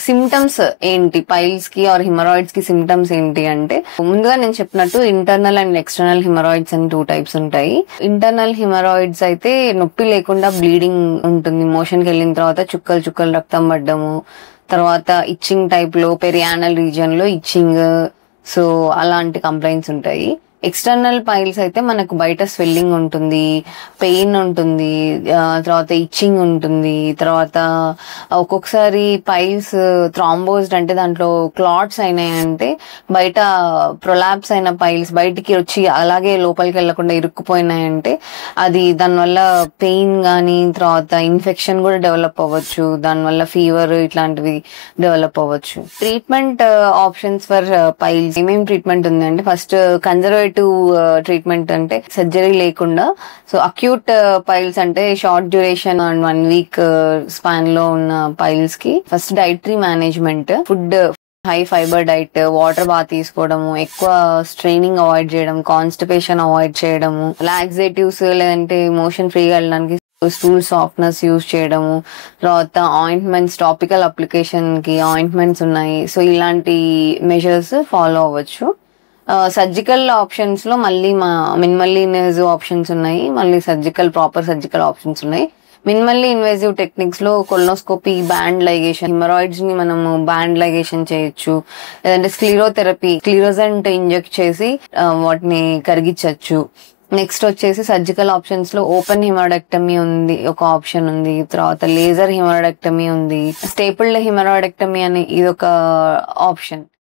Symptoms ఏంటి piles కి are haemorrhoids కి సిమ్టమ్స్ ఏంటి అంటే ముందుగా నేను చెప్పినట్టు ఇంటర్నల్ అండ్ ఎక్స్టర్నల్ హిమరాయిడ్స్ అని 2 టైప్స్ ఉంటాయి. ఇంటర్నల్ హిమరాయిడ్స్ అయితే నొప్పి లేకుండా బ్లీడింగ్ ఉంటుంది. మోషన్ కి వెళ్ళిన తర్వాత చుక్కలు చుక్కలు రక్తం పడ్డము, తర్వాత ఇచ్చింగ్ టైప్ లో పెరియానల్ రీజియన్ లో ఇచ్చింగ్, సో అలాంటి కంప్లైంట్స్ ఉంటాయి. ఎక్స్టర్నల్ పైల్స్ అయితే మనకు బయట స్వెల్లింగ్ ఉంటుంది, పెయిన్ ఉంటుంది, తర్వాత ఇచ్చింగ్ ఉంటుంది, తర్వాత ఒక్కొక్కసారి పైల్స్ థ్రాంబోస్డ్ అంటే దాంట్లో క్లాట్స్ అయినాయంటే బయట ప్రొలాప్స్ అయిన పైల్స్ బయటికి వచ్చి అలాగే లోపలికి వెళ్లకుండా ఇరుక్కుపోయినాయంటే అది దానివల్ల పెయిన్ గానీ తర్వాత ఇన్ఫెక్షన్ కూడా డెవలప్ అవ్వచ్చు, దానివల్ల ఫీవర్ ఇట్లాంటివి డెవలప్ అవ్వచ్చు. ట్రీట్మెంట్ ఆప్షన్స్ ఫర్ పైల్స్ ఏమేమి ట్రీట్మెంట్ ఉంది అంటే ఫస్ట్ కన్జర్వేటివ్ ట్రీట్మెంట్ అంటే సర్జరీ లేకుండా, సో అక్యూట్ పైల్స్ అంటే short duration and 1 week span లో ఉన్న పైల్స్ కి first dietary management, food high fibre diet, water బాగా తీసుకోవడము, ఎక్కువ స్ట్రైనింగ్ అవాయిడ్ చేయడం, కాన్స్టిపేషన్ అవాయిడ్ చేయడము, లాక్సేటివ్స్ లేదంటే మోషన్ ఫ్రీగా వెళ్ళడానికి స్టూల్ సాఫ్ట్నెస్ యూజ్ చేయడము, తర్వాత ఆయింట్మెంట్స్ టాపికల్ అప్లికేషన్ కి ఆయింట్మెంట్స్ ఉన్నాయి, సో ఇలాంటి మెజర్స్ ఫాలో అవ్వచ్చు. సర్జికల్ ఆప్షన్స్ లో మళ్ళీ మినిమల్లీ ఇన్వేజివ్ ఆప్షన్స్ ఉన్నాయి, మళ్ళీ ప్రాపర్ సర్జికల్ ఆప్షన్స్ ఉన్నాయి. మినిమల్లీ ఇన్వేజివ్ టెక్నిక్స్ లో కొలనోస్కోపీ, బ్యాండ్ లైగేషన్, హిమరాయిడ్స్ ని మనము బ్యాండ్ లైగేషన్ చేయొచ్చు, లేదంటే స్క్లీరోథెరపీ, స్క్లీరోజెంట్ ఇంజెక్ట్ చేసి వాటిని కరిగించవచ్చు. నెక్స్ట్ వచ్చేసి సర్జికల్ ఆప్షన్స్ లో ఓపెన్ హిమరాయిడెక్టమీ ఉంది, ఒక ఆప్షన్ ఉంది, తర్వాత లేజర్ హిమరాయిడెక్టమీ ఉంది, స్టేపుల్డ్ హిమరాయిడెక్టమీ అని ఇది ఒక ఆప్షన్.